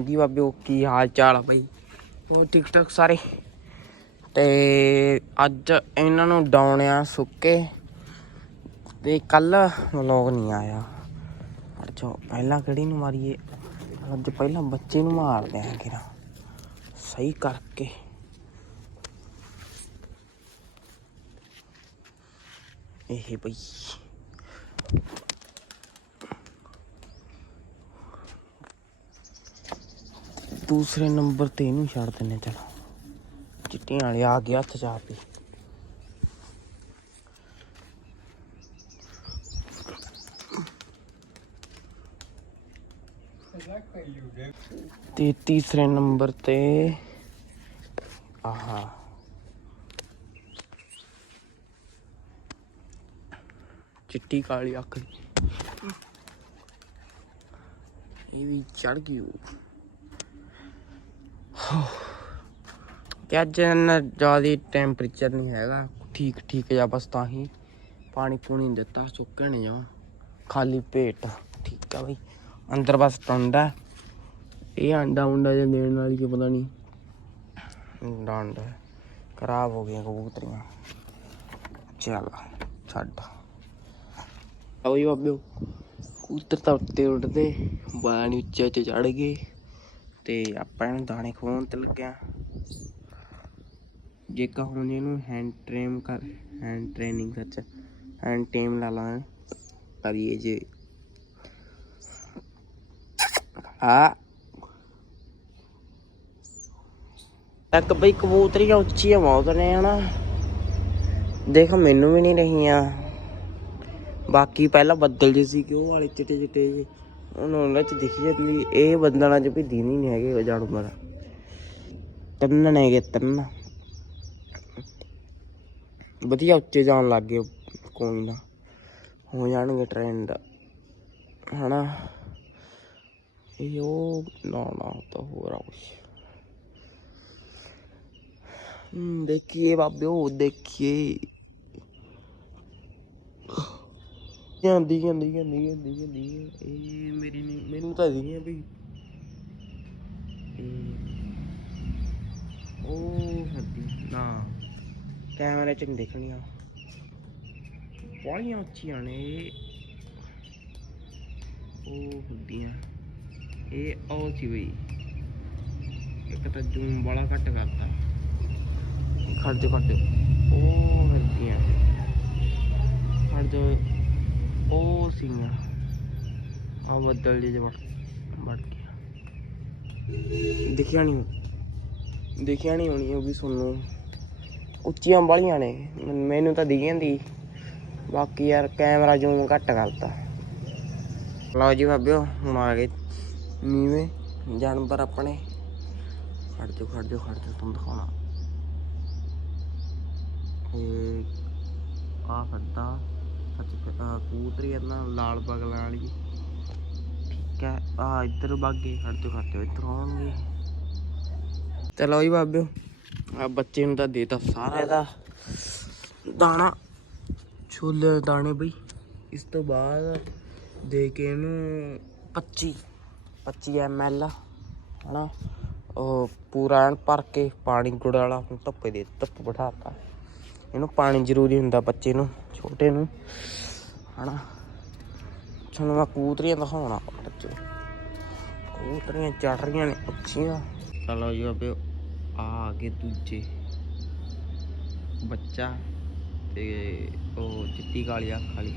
ਜੀ ਬਾਬਿਓ ਕੀ ਹਾਲ ਚਾਲ ਆ ਬਈ। ਉਹ ਟਿਕਟਕ ਸਾਰੇ। ਤੇ ਅੱਜ ਇਹਨਾਂ ਨੂੰ ਡਾਉਣਿਆ ਸੁੱਕੇ। ਤੇ ਕੱਲ ਵਲੋਗ ਨਹੀਂ ਆਇਆ। ਅੱਛਾ ਪਹਿਲਾਂ ਕਿਹੜੀ ਨੂੰ ਮਾਰੀਏ? ਅੱਜ ਪਹਿਲਾਂ ਬੱਚੇ ਨੂੰ ਮਾਰਦੇ ਆਂ ਕਿਰਾ ਸਹੀ ਕਰਕੇ। ਇਹ ਬਈ। ਦੂਸਰੇ ਨੰਬਰ ਤੇ ਇਹਨੂੰ ਛੱਡ ਦਿੰਨੇ ਚਲ। ਚਿੱਟੀਆਂ ਵਾਲੇ, ਆ ਗਿਆ ਹੱਥ ਚਾਪ ਪੀ ਤੇ ਤੀਸਰੇ ਨੰਬਰ ਤੇ, ਆਹਾ। ਚਿੱਟੀ ਕਾਲੀ ਅੱਖ। ਇਹ ਵੀ ਚੜ ਗਈ ਉਹ। ਤੇ ਅੱਜ ਜ਼ਿਆਦਾ ਟੈਂਪਰੇਚਰ ਨਹੀਂ ਹੈਗਾ। ਠੀਕ ਠੀਕ ਜਿਹਾ ਬਸ ਤਾਂ ਹੀ ਪਾਣੀ ਪੂਣੀ ਨੀ ਦਿੱਤਾ ਸੁੱਕੇ ਨਹੀਂ ਜਾਵਾਂ ਖਾਲੀ ਪੇਟ, ਠੀਕ ਆ ਬਈ। ਅੰਦਰ ਬਸ ਟੰਡਾ ਇਹ ਅੰਡਾ ਉਂਡਾ ਜਿਹਾ ਦੇਣ ਵਾਲੀ ਕਿ ਪਤਾ ਨਹੀਂ ਅੰਡਾ ਖਰਾਬ ਹੋ ਗਈਆਂ ਕਬੂਤਰੀਆਂ। ਚੱਲ, ਛੱਡ। ਆਓ ਜੀ ਬਾਬਿਓ। ਕਬੂਤਰ ਤਾਂ ਉੱਤੇ ਉੱਡਦੇ, ਬਾਣੀ ਉੱਚੇ ਉੱਚੇ ਚੜ ਗਏ। ਤੇ ਆਪਾਂ ਇਹਨੂੰ ਦਾਣੇ ਖਵਾਉਣ ਤੇ ਲੱਗਿਆ ਜੇ ਕਹੋਂ ਇਹਨੂੰ ਹੈਂਡ ਟ੍ਰੇਨ ਕਰ ਹੈਂਡ ਟ੍ਰੇਨਿੰਗ ਸੱਚ ਹੈਂਡ ਟੇਮ ਲਾ ਲਾ। ਕਰੀਏ ਜੇ ਆ। ਤੱਕ ਬਈ ਕਬੂਤਰੀਆਂ ਉੱਚੀਆਂ ਬਹੁਤ ਨੇ ਹਨਾ। ਦੇਖ, ਮੈਨੂੰ ਵੀ ਨਹੀਂ ਰਹੀਆਂ। ਬਾਕੀ ਪਹਿਲਾਂ ਬੱਦਲ ਜੇ ਸੀ ਕਿ ਉਹ ਵਾਲੇ ਚਿੱਟੇ ਚਿੱਟੇ ਜੇ ਉਹਨਾਂ ਉਹਨਾਂ ਚ ਦਿਖੀ ਜਾਂਦੀ ਇਹ ਬੰਦਲਾਂ ਚ ਵੀ ਦੀਨੀ ਨਹੀਂ ਹੈਗੇ ਉਹ ਜਾਨਵਰ ਤਿੰਨ ਨੇਗੇ ਤਿੰਨ। ਵਧੀਆ ਉੱਚੇ ਜਾਣ ਲੱਗ ਗਏ ਕੋਈ ਨਾ ਹੋ ਜਾਣਗੇ ਟ੍ਰੈਂਡ ਹਨਾ? ਇਹ ਉਹ ਨਾ ਨਾ ਤਾਂ ਹੋਰ ਆ ਕੁਛ। ਹਮ, ਦੇਖੀਏ ਬਾਬਿਓ ਦੇਖੀਏ। ਜਾਂਦੀ ਜਾਂਦੀ ਜਾਂਦੀ ਜਾਂਦੀ ਜਾਂਦੀ। ਇਹ ਮੇਰੀ ਨਹੀਂ ਮੈਨੂੰ ਤਾਂ ਨਹੀਂ ਹੈ ਵੀ। ਉਹ ਹੱਦੀ ਨਾ ਕੈਮਰੇ ਚ ਨਹੀਂ ਦੇਖਣੀਆਂ। ਬਾਲੀਆਂ ਉੱਚੀਆਂ ਨੇ ਇਹ। ਉਹ ਹੁੰਦੀਆਂ। ਇਹ ਉਹ ਸੀ ਬਈ। ਇੱਕ ਤਾਂ ਜ਼ੂਮ ਵਾਲਾ ਘੱਟ ਕਰਤਾ। ਖੜ ਜਾ ਖੜ ਜਾ। ਉਹ ਹੁੰਦੀਆਂ। ਖੜ ਜਾ। ਉਹ ਸੀਗੀਆਂ। ਆ ਬੱਦਲ ਜਿਹੇ ਵੜ ਨਹੀਂ ਦਿਖਿਆ ਨਹੀਂ ਹੋਣੀ ਉਹ ਵੀ ਸੁਣੋ ਉੱਚੀਆਂ ਬਾਲੀਆਂ ਨੇ। ਮੈਨੂੰ ਤਾਂ ਦਿਖ ਜਾਂਦੀ ਬਾਕੀ ਯਾਰ ਕੈਮਰਾ ਜ਼ੂਮ ਘੱਟ ਕਰਤਾ। ਲਓ ਜੀ ਬਾਬਿਓ ਹੁਣ ਆ ਗਏ ਨੀਵੇਂ ਜਾਨਵਰ ਆਪਣੇ। ਖੜ ਜਾ ਖੜ ਜਾ ਖੜ ਜਾ ਤੁਹਾਨੂੰ ਦਿਖਾਉਣਾ। ਇਹ ਆ ਫੱਦਾ ਕਬੂਤਰੀ ਇਹਨਾਂ ਲਾਲ ਬਗਲਾਂ ਵਾਲੀ ਠੀਕ ਹੈ ਆ ਇੱਧਰ ਬਾਗੇ ਖੜ ਜਾ ਖੜ ਜਾ ਇੱਧਰ ਆਉਣਗੇ। ਚਲੋ ਜੀ ਬਾਬਿਓ ਆ ਬੱਚੇ ਨੂੰ ਤਾਂ ਦੇਤਾ ਸਾਰਾ ਇਹਦਾ ਦਾਣਾ। ਛੋਲੇ ਦੇ ਦਾਣੇ ਬਈ। ਇਸ ਤੋਂ ਬਾਅਦ ਦੇ ਕੇ ਇਹਨੂੰ 25 25 ml ਹਨਾ। ਉਹ ਪੂਰਾ ਐਨ ਭਰ ਕੇ ਪਾਣੀ ਗੁੜ ਵਾਲਾ ਹੁਣ ਧੁੱਪੇ ਦੇ ਧੁੱਪ ਬਿਠਾਤਾ ਇਹਨੂੰ ਪਾਣੀ ਜ਼ਰੂਰੀ ਹੁੰਦਾ ਬੱਚੇ ਨੂੰ, ਛੋਟੇ ਨੂੰ। ਹਨਾ? ਤੁਹਾਨੂੰ ਮੈਂ ਕਬੂਤਰੀਆਂ ਦਿਖਾਉਣਾ ਅੱਜ ਕਬੂਤਰੀਆਂ ਚੜ ਰਹੀਆਂ ਨੇ ਉੱਚੀਆਂ ਚਲੋ ਜੀ ਬਾਬੇ, ਆ ਆ ਗਏ ਦੂਜੇ। ਬੱਚਾ ਤੇ ਉਹ ਚਿੱਟੀ ਕਾਲੀ ਅੱਖ ਵਾਲੀ।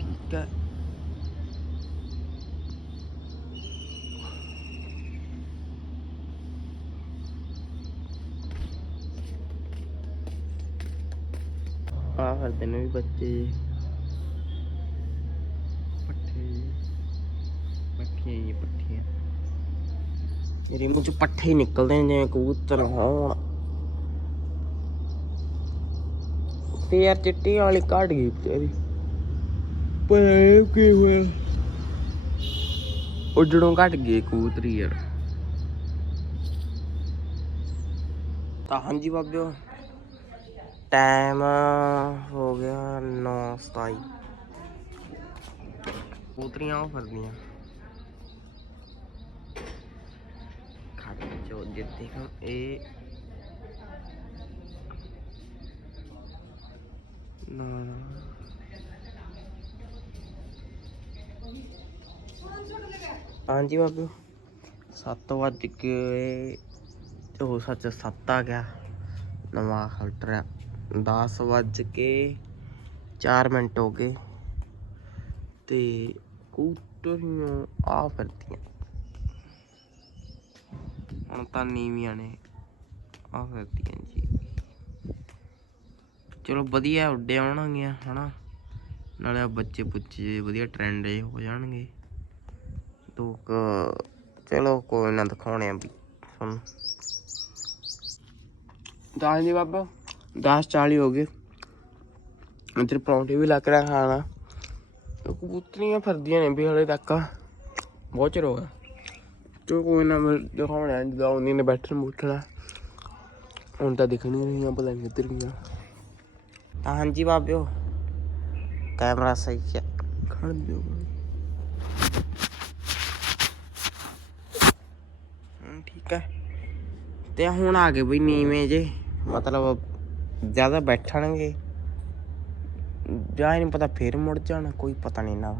ਠੀਕ ਹੈ ਆ ਫਿਰਦੇ ਨੇ ਵੀ ਬੱਚੇ। ਪੱਠੇ। ਪੱਠੀਆਂ ਜੀ ਪੱਠੀਆਂ। ਮੇਰੇ ਮੂੰਹ ਚ ਪੱਠੇ ਨਿਕਲਦੇ ਨੇ ਜਿਵੇਂ ਕਬੂਤਰ ਹੋਣ। ਤੇ ਯਾਰ ਚਿੱਟੀ ਵਾਲੀ ਕੱਢ ਗਈ ਤੇਰੀ ਪਰ ਇਹ ਕੀ ਹੋਇਆ? ਉੱਡਣੋਂ ਘਟ ਗਈ ਕਬੂਤਰੀ ਯਾਰ। ਤਾਂ ਹਾਂਜੀ ਬਾਬਿਓ। ਟਾਈਮ ਹੋ ਗਿਆ 9:27 ਕਬੂਤਰੀਆਂ ਉਹ ਫਿਰਦੀਆਂ ਜੇ ਦੇਖੋ ਇਹ ਨਾ। ਹਾਂਜੀ ਬਾਬੂ। 7 ਵੱਜ ਕੇ ਉਹ ਸੱਚ 7 ਆ ਗਿਆ। ਨਵਾਂ ਹਲਟਰ 10 ਵੱਜ ਕੇ 4 ਮਿੰਟ ਹੋ ਗਏ ਤੇ ਕੂਟਰੀਆਂ ਆ ਫਿਰਦੀਆਂ। ਹੁਣ ਤਾਂ ਨੀਵੀਆਂ ਨੇ, ਆ ਫਿਰਦੀਆਂ ਜੀ। ਚਲੋ ਵਧੀਆ ਉੱਡੇ ਆਉਣਗੀਆਂ, ਹਨਾ? ਨਾਲੇ ਬੱਚੇ ਬੁੱਚੇ ਵਧੀਆ ਟ੍ਰੈਂਡ ਜੇ ਹੋ ਜਾਣਗੇ। ਦੋ ਚਲੋ ਕੋਈ ਨਾ ਦਿਖਾਉਣੇ ਆ ਵੀ ਤੁਹਾਨੂੰ। ਦਸ ਦੀ ਬਾਬਾ। 10 40 ਹੋ ਗਏ। ਇੱਧਰ ਪਰੌਂਠੇ ਵੀ ਲੱਗ ਰਿਹਾ ਖਾਣਾ ਤੇ ਕਬੂਤਰੀਆਂ ਫਿਰਦੀਆਂ ਨੇ ਵੀ ਹਲੇ ਤੱਕ। ਬਹੁਤ ਚਿਰ ਹੋ ਗਿਆ। ਚਲੋ ਕੋਈ ਨਾ ਮੈਂ ਦਿਖਾਉਣਾ, ਜਦੋਂ ਉਹਨੇ ਨੇ ਬੈਠਣ ਬੁੱਠਣਾ ਹੁਣ ਤਾਂ ਦਿਖਣੀ ਨਹੀਂ ਆ ਪਤਾ ਨਹੀਂ ਕਿੱਧਰ। ਗਈਆਂ ਤਾਂ ਹਾਂਜੀ ਬਾਬਿਓ, ਕੈਮਰਾ ਸਹੀ ਹੈ। ਖੜ ਦਿਓ ਠੀਕ ਹੈ। ਤੇ ਹੁਣ ਆ ਗਏ ਬਈ ਨੀਵੇਂ ਜੇ ਮਤਲਬ ਜ਼ਿਆਦਾ ਬੈਠਣਗੇ। ਜਾਂ ਨਹੀਂ ਪਤਾ ਫੇਰ ਮੁੜ ਜਾਣ, ਕੋਈ ਪਤਾ ਨਹੀਂ ਨਾ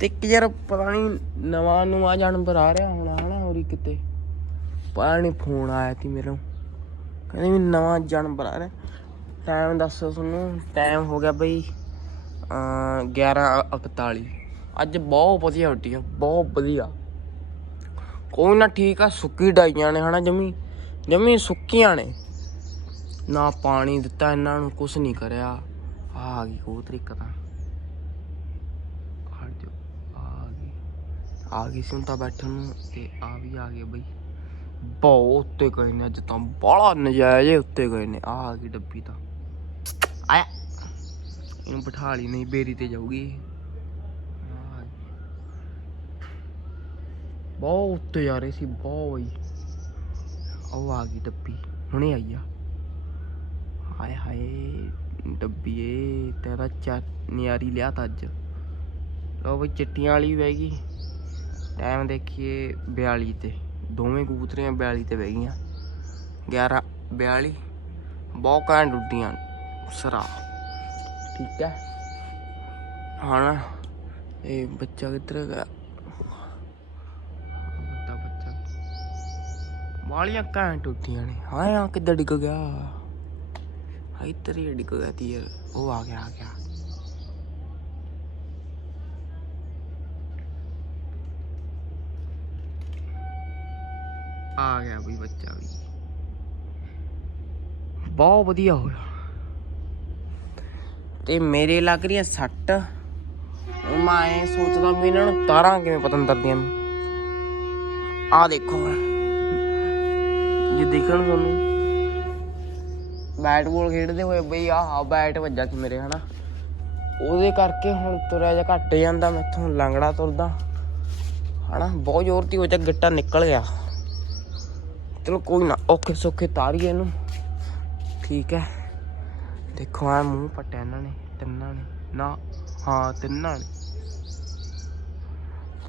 ਤੇ ਇੱਕ ਯਾਰ ਪਤਾ ਨਹੀਂ ਨਵਾਂ ਨਵਾਂ ਜਾਨਵਰ ਆ ਰਿਹਾ ਹੁਣ ਹਨਾ ਹੋਰੀ ਕਿਤੇ। ਪਤਾ ਨਹੀਂ ਫੋਨ ਆਇਆ ਸੀ ਮੇਰੇ। ਨੂੰ ਕਹਿੰਦੇ ਵੀ ਨਵਾਂ ਜਾਨਵਰ ਆ ਰਿਹਾ। ਟਾਈਮ ਦੱਸੋ ਤੁਹਾਨੂੰ ਟਾਈਮ ਹੋ ਗਿਆ ਬਈ ਅਮ 11:41 ਅੱਜ ਬਹੁਤ ਵਧੀਆ ਉੱਡੀ ਆ, ਬਹੁਤ ਵਧੀਆ। ਕੋਈ ਨਾ ਠੀਕ ਆ, ਸੁੱਕੀ ਡਾਈਆਂ ਨੇ ਹਨਾ ਜਮੀ। ਜਮੀ ਸੁੱਕੀਆਂ ਨੇ। ਨਾ ਪਾਣੀ ਦਿੱਤਾ, ਇਹਨਾਂ ਨੂੰ ਕੁਝ ਨਹੀਂ ਕਰਿਆ। ਆ ਗਈ ਉਹ ਤਰੀਕਾ ਤਾਂ। ਹਟ ਜਾ ਆ ਗਈ। ਆ ਗਈ ਸੀ ਤਾਂ ਬੈਠਣ ਨੂੰ ਤੇ ਆ ਵੀ ਆ ਗਏ ਬਈ। ਬਹੁਤ ਉੱਤੇ ਗਏ ਨੇ ਅੱਜ ਤਾਂ ਬੜਾ ਨਜਾਇਜ਼ ਉੱਤੇ ਗਏ ਨੇ। ਆ ਗਈ ਡੱਬੀ ਤਾਂ। ਆਇਆ। ਇਹਨੂੰ ਬਿਠਾ ਲਈ, ਨਹੀਂ ਬੇਰੀ ਤੇ ਜਾਊਗੀ ਬਹੁਤ ਉੱਤੇ ਜਾ ਰਹੇ ਸੀ, ਬਹੁਤ ਬਈ। ਉਹ ਆ ਗਈ ਡੱਬੀ, ਹੁਣੇ ਆਈ ਆ। ਹਾਏ ਹਾਏ ਡੱਬੀਏ ਤੇਰਾ ਚਾ, ਨਿਆਰੀ ਲਿਆ ਤਾ ਅੱਜ। ਲਓ ਬਈ, ਚਿੱਟੀਆਂ ਵਾਲੀ ਬਹਿ ਗਈ। ਟਾਈਮ ਦੇਖੀਏ 42 ਤੇ। ਦੋਵੇਂ ਕਬੂਤਰੀਆਂ 42 ਤੇ ਬਹਿ ਗਈਆਂ। 11 42 ਬਹੁਤ ਘੈਂਟ ਉੱਡੀਆਂ। ਸਰਾ ਠੀਕ ਹੈ। ਹਾਂ ਇਹ ਬੱਚਾ ਕਿੱਧਰ ਗਿਆ? ਵਾਲੀਆਂ ਘੈਂਟ ਉੱਡੀਆਂ ਨੇ। ਹਾਂ ਆ ਕਿੱਧਰ ਡਿੱਗ ਗਿਆ? ਹਾਂ ਇੱਧਰ ਡਿੱਗ ਗਿਆ ਤੀ ਉਹ ਆ ਗਿਆ ਆ ਗਿਆ। ਆ ਗਿਆ ਬਈ ਬੱਚਾ ਵੀ। ਬਹੁਤ ਵਧੀਆ ਹੋਇਆ ਤੇ ਮੇਰੇ ਲੱਗ ਰਹੀ ਹੈ ਸੱਟ ਮੈਂ ਐਂ ਸੋਚਦਾ ਵੀ ਇਹਨਾਂ ਨੂੰ ਤਾਰਾਂ ਕਿਵੇਂ ਪਤੰਦਰ ਦੀਆਂ ਨੂੰ। ਆ ਦੇਖੋ ਜੇ ਦੇਖਣ ਤੁਹਾਨੂੰ। ਬੈਟ ਬਾਲ ਖੇਡਦੇ ਹੋਏ ਬਈ ਆਹ ਬੈਟ ਵੱਜਾ ਸੀ ਮੇਰੇ, ਹਨਾ। ਉਹਦੇ ਕਰਕੇ ਹੁਣ ਤੁਰਿਆ ਜਾ ਘੱਟ ਜਾਂਦਾ, ਮੈਥੋਂ ਲੰਗੜਾ ਤੁਰਦਾ। ਹਨਾ, ਬਹੁਤ ਜ਼ੋਰ ਦੀ ਹੋ ਜਾ ਗਿੱਟਾ ਨਿਕਲ ਗਿਆ। ਚਲੋ ਕੋਈ ਨਾ, ਔਖੇ ਸੌਖੇ ਤਾਰੀਏ ਇਹਨੂੰ। ਠੀਕ ਹੈ। ਦੇਖੋ ਆ ਮੂੰਹ ਪੱਟਿਆ ਇਹਨਾਂ ਨੇ, ਤਿੰਨਾਂ ਨੇ। ਨਾ, ਹਾਂ, ਤਿੰਨਾਂ ਨੇ।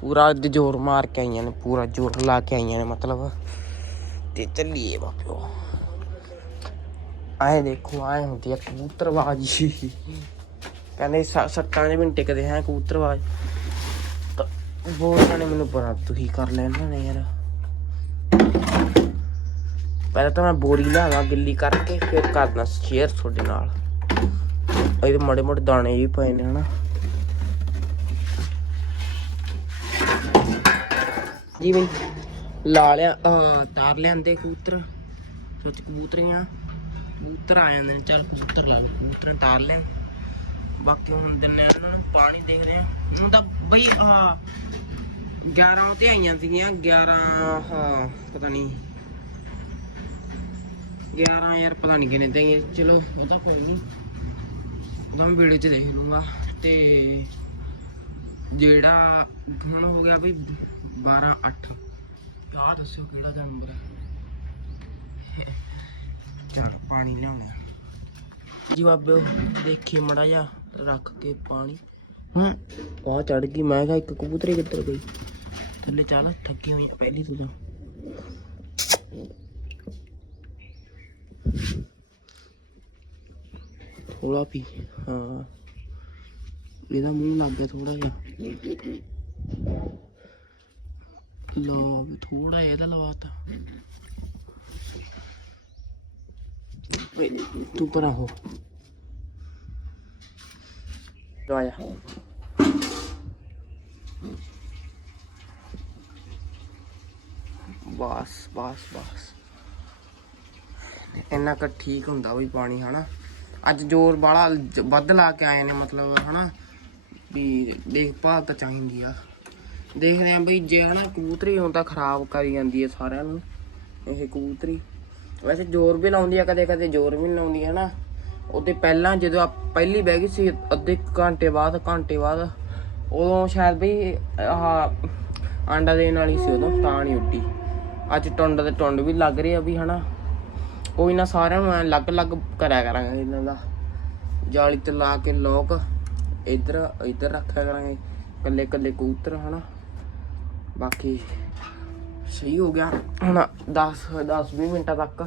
ਪੂਰਾ ਅੱਜ ਜ਼ੋਰ ਮਾਰ ਕੇ ਆਈਆਂ ਨੇ, ਪੂਰਾ ਜ਼ੋਰ ਲਾ ਕੇ ਆਈਆਂ ਨੇ, ਮਤਲਬ। ਤੇ ਚੱਲੀਏ ਬਾਪਿਓ। ਆਏ ਦੇਖੋ, ਆਏ ਹੁੰਦੀ ਆ ਕਬੂਤਰਬਾਜੀ ਕਹਿੰਦੇ ਸੱਟਾਂ ਦੇ ਮਿੰਟੇ ਕਦੇ ਹੈ ਕਬੂਤਰਬਾਜ। ਤਾਂ ਬੋਲਾਂ ਨੇ ਮੈਨੂੰ ਬੜਾ ਦੁਖੀ ਕਰ ਲਿਆ ਨੇ ਯਾਰ। ਪਹਿਲਾਂ ਤਾਂ ਮੈਂ ਬੋਰੀ ਲਿਆਵਾਂ ਗਿੱਲੀ ਕਰਕੇ, ਫਿਰ ਕਰਨਾ ਸ਼ੇਅਰ ਤੁਹਾਡੇ ਨਾਲ। ਇਹਦੇ ਮੜੇ ਮੋਟੇ ਦਾਣੇ ਵੀ ਪਏ ਨੇ, ਹਨਾ। ਜੀ ਬਈ। ਲਾ ਲਿਆ ਤਾਰ ਲਿਆਂਦੇ ਕਬੂਤਰ। ਸੱਚ ਕਬੂਤਰੀਆਂ ਕਬੂਤਰ ਆ ਜਾਂਦੇ ਨੇ, ਚੱਲ ਕਬੂਤਰ ਲਾ ਲਓ। ਕਬੂਤਰ ਤਾਰ ਲੈ ਬਾਕੀ ਹੁਣ ਦਿਨੇ ਉਹਨਾਂ ਨੂੰ, ਪਾਣੀ ਦੇਖਦੇ ਆ। ਹੁਣ ਤਾਂ ਬਈ ਆ 11 ਤੇ ਆਈਆਂ ਸੀਗੀਆਂ 11 ਹਾਂ ਪਤਾ ਨਹੀਂ 11 ਯਾਰ ਪਤਾ ਨਹੀਂ ਕਿੰਨੇ ਤੇ ਆਈਆਂ। ਚਲੋ, ਉਹ ਤਾਂ ਕੋਈ ਨਹੀਂ ਉਹਦਾ ਮੈਂ ਵੀਡੀਓ 'ਚ ਦੇਖ ਲੂੰਗਾ ਤੇ ਜਿਹੜਾ ਹੁਣ ਹੋ ਗਿਆ ਬਈ 12 8 ਆਹ ਦੱਸੋ ਕਿਹੜਾ ਜਾਨਵਰ ਹੈ ਚਲ ਪਾਣੀ ਲਿਆਉਣਾ ਜੀ ਬਾਬੇ ਦੇਖੀ ਮੜਾ ਜਾ ਰੱਖ ਕੇ ਪਾਣੀ। ਹਾਂ। ਆ ਚੜ ਗਈ ਮੈਂ ਕਿਹਾ ਇੱਕ ਕਬੂਤਰੀ ਕਿੱਧਰ ਗਈ? ਥੱਲੇ ਚੱਲ ਥੱਕੀ ਹੋਈ ਆ ਪਹਿਲੀ ਤੂੰ ਤਾਂ। ਥੋੜਾ ਪੀ ਹਾਂ। ਇਹਦਾ ਮੂੰਹ ਲੱਗ ਗਿਆ ਥੋੜਾ ਜਿਹਾ। ਲੋ ਵੀ ਥੋੜਾ ਇਹਦਾ ਲਵਾਤਾ ਓਏ, ਤੂੰ ਪਰਾਂ ਹੋ। ਲੋ ਬਸ ਬਸ ਬਸ। ਇੰਨਾ ਕੁ ਠੀਕ ਹੁੰਦਾ ਵੀ ਪਾਣੀ, ਹਨਾ? ਅੱਜ ਜ਼ੋਰ ਬਾਲਾ ਵੱਧ ਲਾ ਕੇ ਆਏ ਨੇ, ਮਤਲਬ, ਹਨਾ? ਵੀ ਦੇਖਭਾਲ ਤਾਂ ਚਾਹੀਦੀ ਆ। ਦੇਖਦੇ ਆ ਬਈ ਜੇ ਹਨਾ ਕਬੂਤਰੀ ਹੁਣ ਤਾਂ ਖਰਾਬ ਕਰੀ ਜਾਂਦੀ ਹੈ ਸਾਰਿਆਂ ਨੂੰ, ਇਹ ਕਬੂਤਰੀ। ਵੈਸੇ ਜ਼ੋਰ ਵੀ ਲਾਉਂਦੀ ਆ ਕਦੇ ਕਦੇ ਜ਼ੋਰ ਵੀ ਨੀ ਲਾਉਂਦੀ ਹੈ ਨਾ ਉਹਦੇ ਪਹਿਲਾਂ ਜਦੋਂ ਆ ਪਹਿਲੀ ਬਹਿ ਗਈ ਸੀ, ਅੱਧੇ ਘੰਟੇ ਬਾਅਦ ਘੰਟੇ ਬਾਅਦ, ਉਦੋਂ ਸ਼ਾਇਦ ਬਈ ਆਹ ਆਂਡਾ ਦੇਣ ਵਾਲੀ ਸੀ ਉਦੋਂ, ਤਾਂ ਨਹੀਂ ਉੱਡੀ। ਅੱਜ ਟੁੰਡ ਦੇ ਟੁੰਡ ਵੀ ਲੱਗ ਰਹੀ ਆ ਵੀ ਹਨਾ। ਕੋਈ ਨਾ ਸਾਰਿਆਂ ਨੂੰ ਅਲੱਗ-ਅਲੱਗ ਕਰਿਆ ਕਰਾਂਗੇ ਇਹਨਾਂ ਦਾ। ਜਾਲੀ ਤੇ ਲਾ ਕੇ ਲੋਕ, ਇੱਧਰ ਇੱਧਰ ਰੱਖਿਆ ਕਰਾਂਗੇ ਕੱਲੇ ਕੱਲੇ ਕਬੂਤਰ ਹਨਾ। ਬਾਕੀ ਸਹੀ ਹੋ ਗਿਆ। ਹੁਣ 10 10 20 ਮਿੰਟਾਂ ਤੱਕ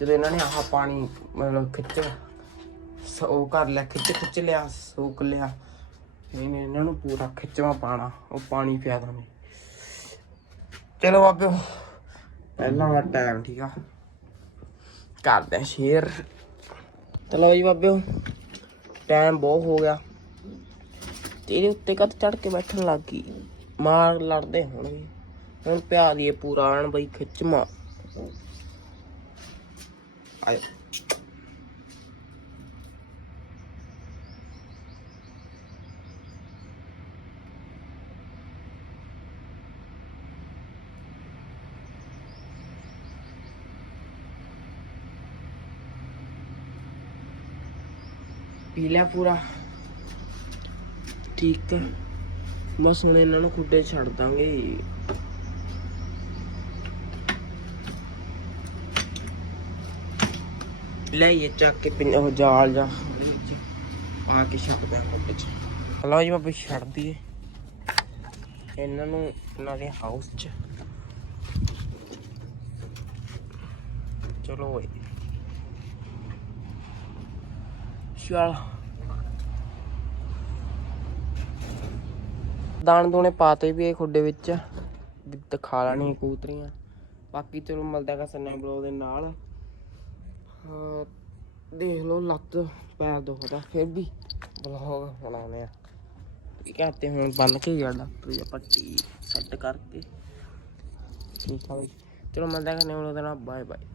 ਜਦੋਂ ਇਹਨਾਂ ਨੇ ਆਹ ਪਾਣੀ ਮਤਲਬ ਖਿੱਚ ਸੋ, ਉਹ ਕਰ ਲਿਆ, ਖਿੱਚ ਖਿੱਚ ਲਿਆ, ਸੋਕ ਲਿਆ। ਇਹਨੇ ਇਹਨਾਂ ਨੂੰ ਪੂਰਾ ਖਿੱਚਵਾ ਪਾਣਾ, ਉਹ ਪਾਣੀ ਪਿਆ ਦਾਂਗੇ ਚਲੋ ਬਾਬਿਓ, ਪਹਿਲਾਂ ਦਾ ਟਾਈਮ ਠੀਕ ਆ। ਕਰਦੇ ਆ ਸ਼ੇਅਰ ਚਲੋ ਜੀ ਬਾਬਿਓ ਟਾਈਮ ਬਹੁਤ ਹੋ ਗਿਆ। ਤੇਰੇ ਉੱਤੇ ਕਦ ਚੜ ਕੇ ਬੈਠਣ ਲੱਗ ਗਈ? ਮਾਰ ਲੜਦੇ ਹੋਣਗੇ। ਹੁਣ ਪਿਆ ਦੀਏ ਪੂਰਾ ਆਣ ਬਈ ਖਿੱਚ ਮਾਰ ਆਏ ਪੀ ਲਿਆ ਪੂਰਾ। ਠੀਕ ਹੈ। ਬਸ ਹੁਣ ਇਹਨਾਂ ਨੂੰ ਖੁੱਡੇ ਛੱਡ ਦਾਂਗੇ। ਲੈ ਇਹ ਚੱਕ ਕੇ ਪਿੰ- ਉਹ ਜਾਲ ਜਾ ਆ ਕੇ ਛੱਡ ਦਾਂ ਖੁੱਡੇ 'ਚ ਹਲੋ ਜੀ ਬਾਬੇ ਛੱਡ ਦਈਏ। ਇਹਨਾਂ ਨੂੰ, ਇਹਨਾਂ ਦੇ ਹਾਊਸ 'ਚ। ਚਲੋ ਓਏ। ਚਲ। ਦਾਣ ਦੋਨੇ ਪਾਤੇ ਵੀ ਇਹ ਖੁੱਡੇ ਵਿੱਚ। ਵੀ ਦਿਖਾ ਲੈਣੀਆਂ ਕਬੂਤਰੀਆਂ। ਬਾਕੀ ਚਲੋ ਮਿਲਦਾ ਕਾ ਸੰਨੇ ਬਲੋ ਦੇ ਨਾਲ। ਦੇਖ ਲਓ ਲੱਤ, ਪੈਰ ਦੁਖਦਾ। ਫਿਰ ਵੀ ਬਲੌਗ ਬਣਾਉਣੇ ਆ। ਕੀ ਕਹਤੇ ਹੁਣ ਬੰਨ ਕੇ ਗਿਆ ਡਾਕਟਰ ਜਾਂ ਪੱਟੀ ਸੈੱਟ ਕਰਕੇ। ਠੀਕ ਆ ਬਈ। ਚਲੋ ਮਿਲਦਾ ਕਾ ਨੇ ਬਲੋ ਦੇ ਨਾਲ। Bye bye